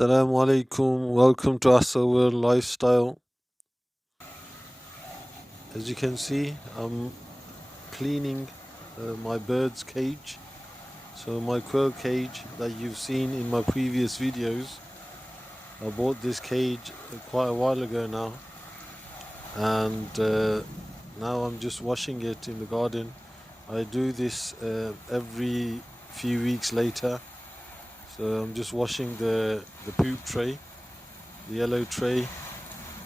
Assalamu alaikum. Welcome to AHSA World Lifestyle. As you can see, I'm cleaning my bird's cage. So my quail cage that you've seen in my previous videos, I bought this cage quite a while ago now, and now I'm just washing it in the garden. I do this every few weeks later. So I'm just washing the poop tray, the yellow tray,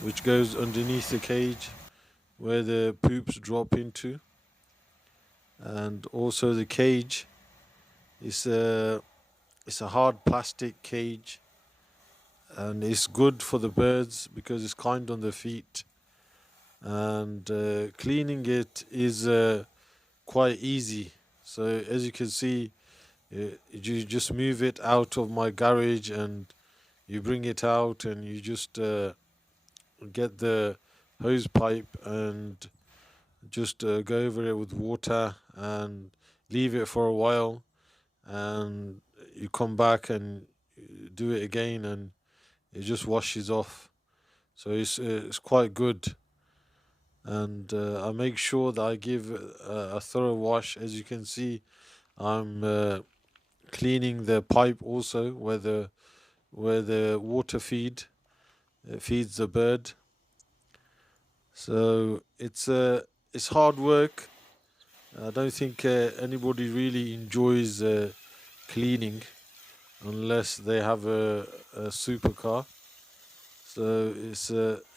which goes underneath the cage where the poops drop into, and also the cage is a hard plastic cage, and it's good for the birds because it's kind on their feet, and cleaning it is quite easy. So as you can see, you just move it out of my garage and you bring it out, and you just get the hose pipe and just go over it with water and leave it for a while, and you come back and do it again, and it just washes off. So it's quite good, and I make sure that I give a thorough wash. As you can see, I'm cleaning the pipe also where the water feeds the bird. So it's hard work. I don't think anybody really enjoys cleaning unless they have a supercar. So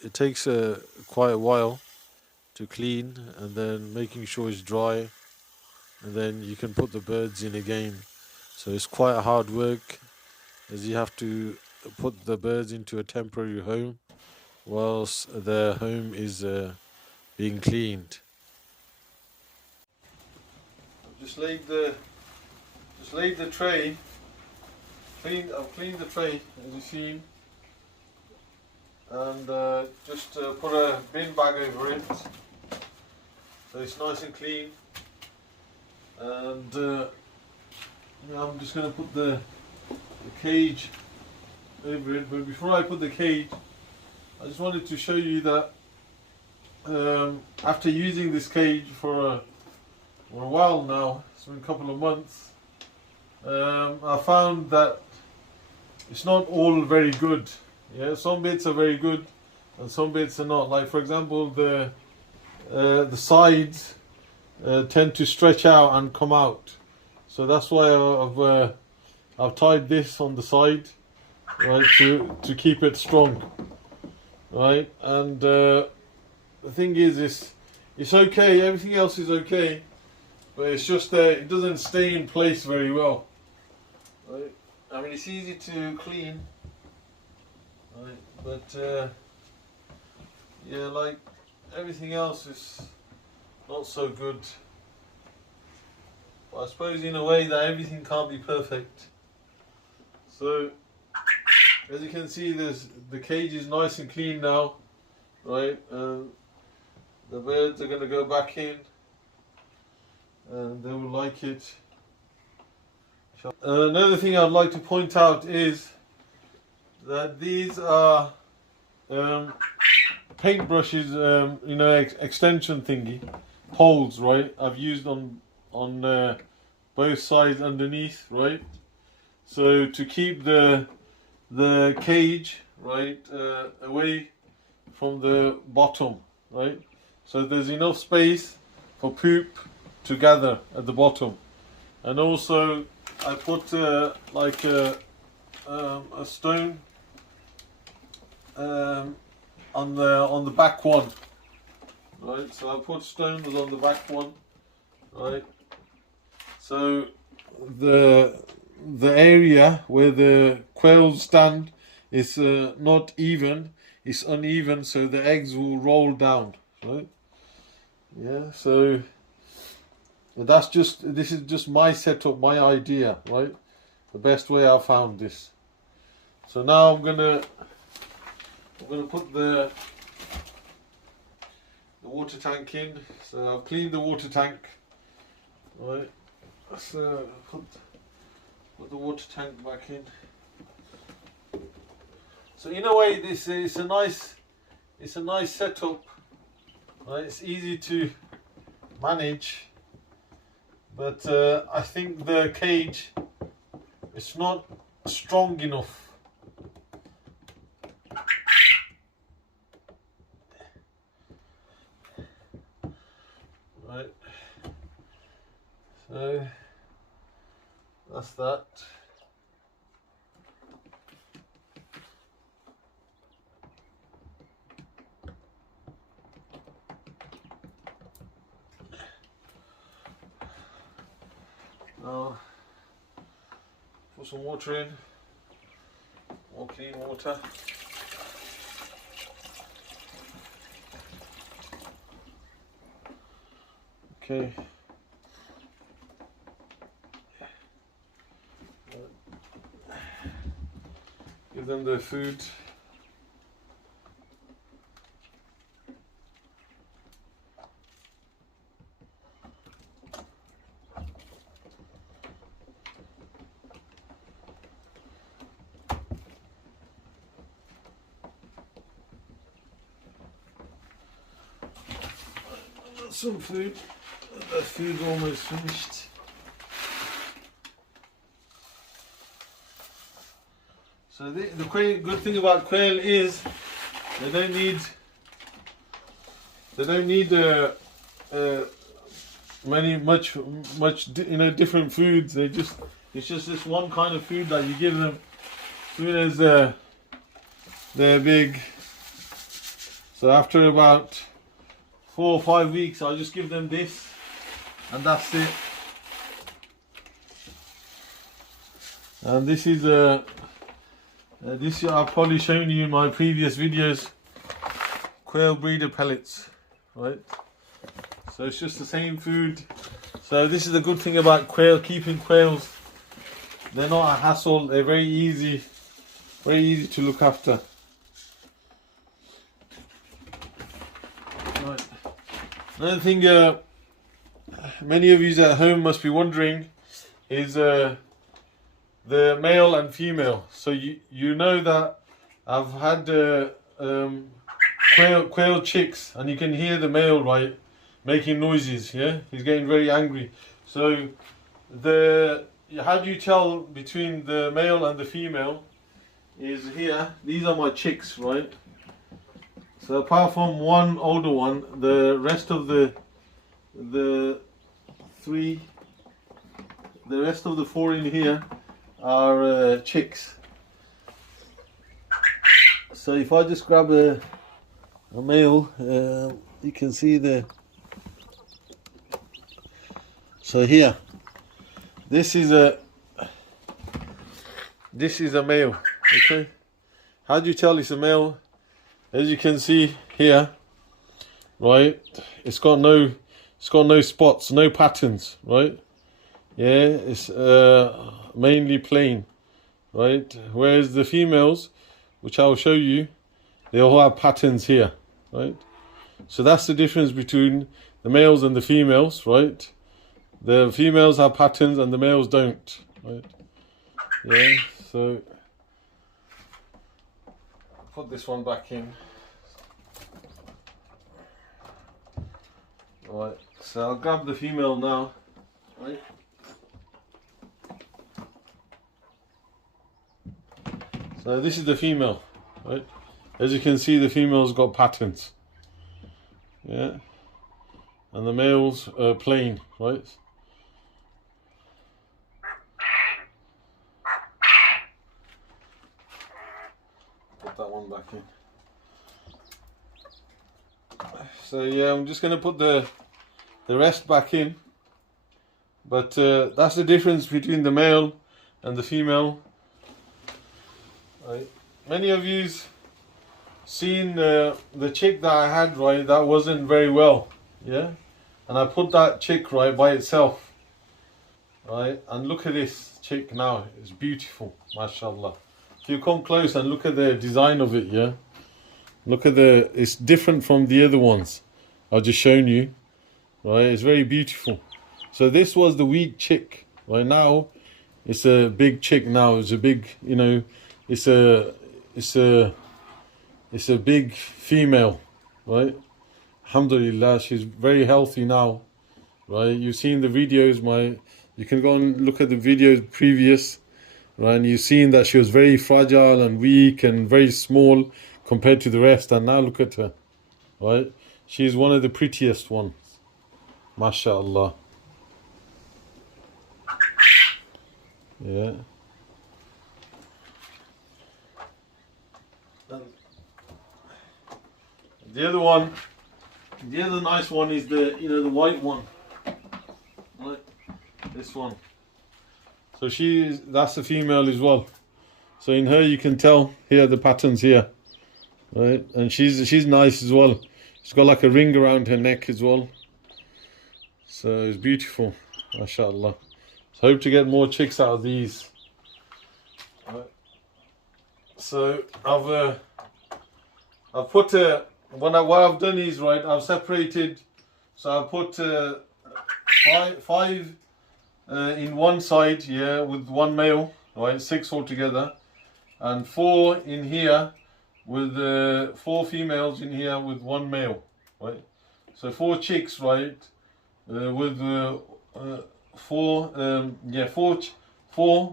it takes quite a while to clean, and then making sure it's dry, and then you can put the birds in again. So it's quite a hard work, as you have to put the birds into a temporary home whilst their home is being cleaned. I've just laid the tray. I've cleaned the tray, as you've seen, and just put a bin bag over it, so it's nice and clean. And now I'm just going to put the cage over it. But before I put the cage, I just wanted to show you that after using this cage for a while now, it's been a couple of months, I found that it's not all very good. Yeah, some bits are very good and some bits are not. Like, for example, the sides tend to stretch out and come out. So that's why I've tied this on the side, right, to keep it strong, right. And the thing is, it's okay. Everything else is okay, but it's just it doesn't stay in place very well, right. I mean, it's easy to clean, right, but yeah, like everything else is not so good. But I suppose in a way that everything can't be perfect. So as you can see, the cage is nice and clean now, right? And the birds are going to go back in, and they will like it. Another thing I'd like to point out is that these are paintbrushes, extension thingy, poles, right? I've used on both sides underneath, right? So to keep the cage, right, away from the bottom, right? So there's enough space for poop to gather at the bottom. And also I put like a stone on the back one, right? So I put stones on the back one, right? So the area where the quails stand is not even; it's uneven, so the eggs will roll down, right? Yeah. So this is just my setup, my idea, right? The best way I found this. So now I'm gonna put the water tank in. So I've cleaned the water tank, right? So put the water tank back in. So in a way, this is a nice setup. Right? It's easy to manage, but I think the cage is not strong enough. Right, so that's that. Now put some water in, more clean water. Okay. Give them their food. Some food. The food's almost finished. So the good thing about quail is they don't need much different foods. It's just this one kind of food that you give them as soon as they're big. So after about 4 or 5 weeks, I'll just give them this, and that's it. And this is this I've probably shown you in my previous videos, quail breeder pellets, right? So it's just the same food. So this is the good thing about keeping quails. They're not a hassle. They're very easy to look after. Right. Another thing many of you at home must be wondering is the male and female. So you know that I've had quail chicks, and you can hear the male, right, making noises. Yeah, he's getting very angry. So how do you tell between the male and the female is here. These are my chicks, right? So apart from one older one, the rest of the four in here are chicks. So if I just grab a male, you can see so here, this is a male. Okay, how do you tell it's a male? As you can see here, right, it's got no spots, no patterns, right? Yeah, it's mainly plain, right? Whereas the females, which I'll show you, they all have patterns here, right? So that's the difference between the males and the females, right? The females have patterns and the males don't, right? Yeah, so put this one back in. Right, so I'll grab the female now, right? So this is the female, right? As you can see, the female's got patterns, yeah, and the male's plain, right? Put that one back in. So yeah, I'm just going to put the rest back in, but that's the difference between the male and the female. Right. Many of you's seen the chick that I had, right, that wasn't very well, yeah, and I put that chick right by itself, right, and look at this chick now. It's beautiful, mashallah. If you come close and look at the design of it, yeah, look at it's different from the other ones I've just shown you, right? It's very beautiful. So this was the weak chick, right? Now it's a big chick now. It's a big, it's it's a big female, right? Alhamdulillah, she's very healthy now, right? You've seen the videos, you can go and look at the videos previous, right? And you've seen that she was very fragile and weak and very small compared to the rest, and now look at her, right? She's one of the prettiest ones, mashallah. Yeah. The other nice one is the the white one, right? This one. So that's the female as well. So in her you can tell here the patterns here, right? And she's nice as well. She's got like a ring around her neck as well. So it's beautiful, mashallah. So hope to get more chicks out of these. Right. So I've put what I've done is, right, I've separated. So I've put five in one side, yeah, with one male, right, 6 altogether, and 4 in here with 4 females in here with 1 male, right. So 4 chicks, right, with 4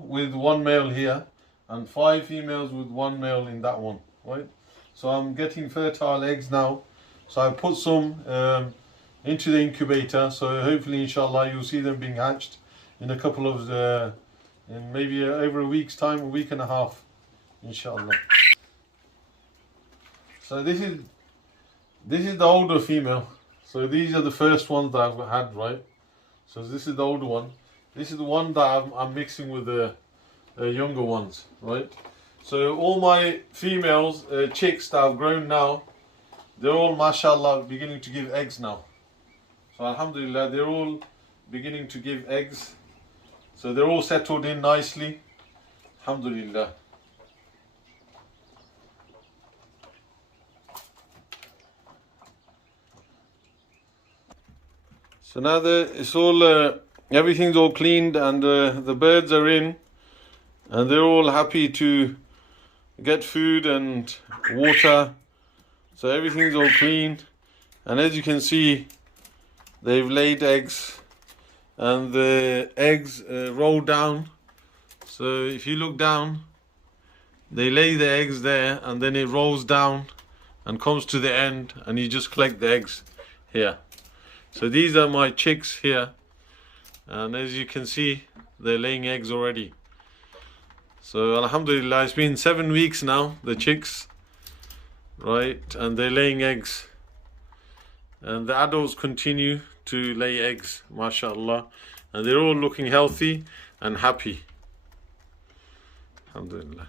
with 1 male here, and 5 females with 1 male in that one, right. So I'm getting fertile eggs now. So I put some into the incubator. So hopefully, inshallah, you'll see them being hatched in a couple of, in maybe over a week's time, a week and a half, inshallah. So this is the older female. So these are the first ones that I've had, right? So this is the older one. This is the one that I'm mixing with the younger ones, right? So all my females, chicks that have grown now, they're all, mashallah, beginning to give eggs now. So alhamdulillah, they're all beginning to give eggs. So they're all settled in nicely, alhamdulillah. So now it's all, everything's all cleaned, and the birds are in, and they're all happy to get food and water. So everything's all clean, and as you can see, they've laid eggs, and the eggs roll down. So if you look down, they lay the eggs there, and then it rolls down and comes to the end, and you just collect the eggs here. So these are my chicks here, and as you can see, they're laying eggs already. So alhamdulillah, it's been 7 weeks now, the chicks, right, and they're laying eggs, and the adults continue to lay eggs, mashallah, and they're all looking healthy and happy, alhamdulillah.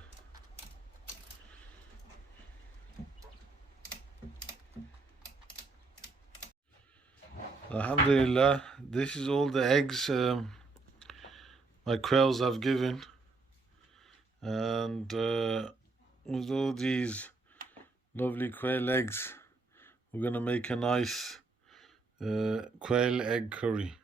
Alhamdulillah, this is all the eggs my quails have given. And with all these lovely quail eggs, we're going to make a nice quail egg curry.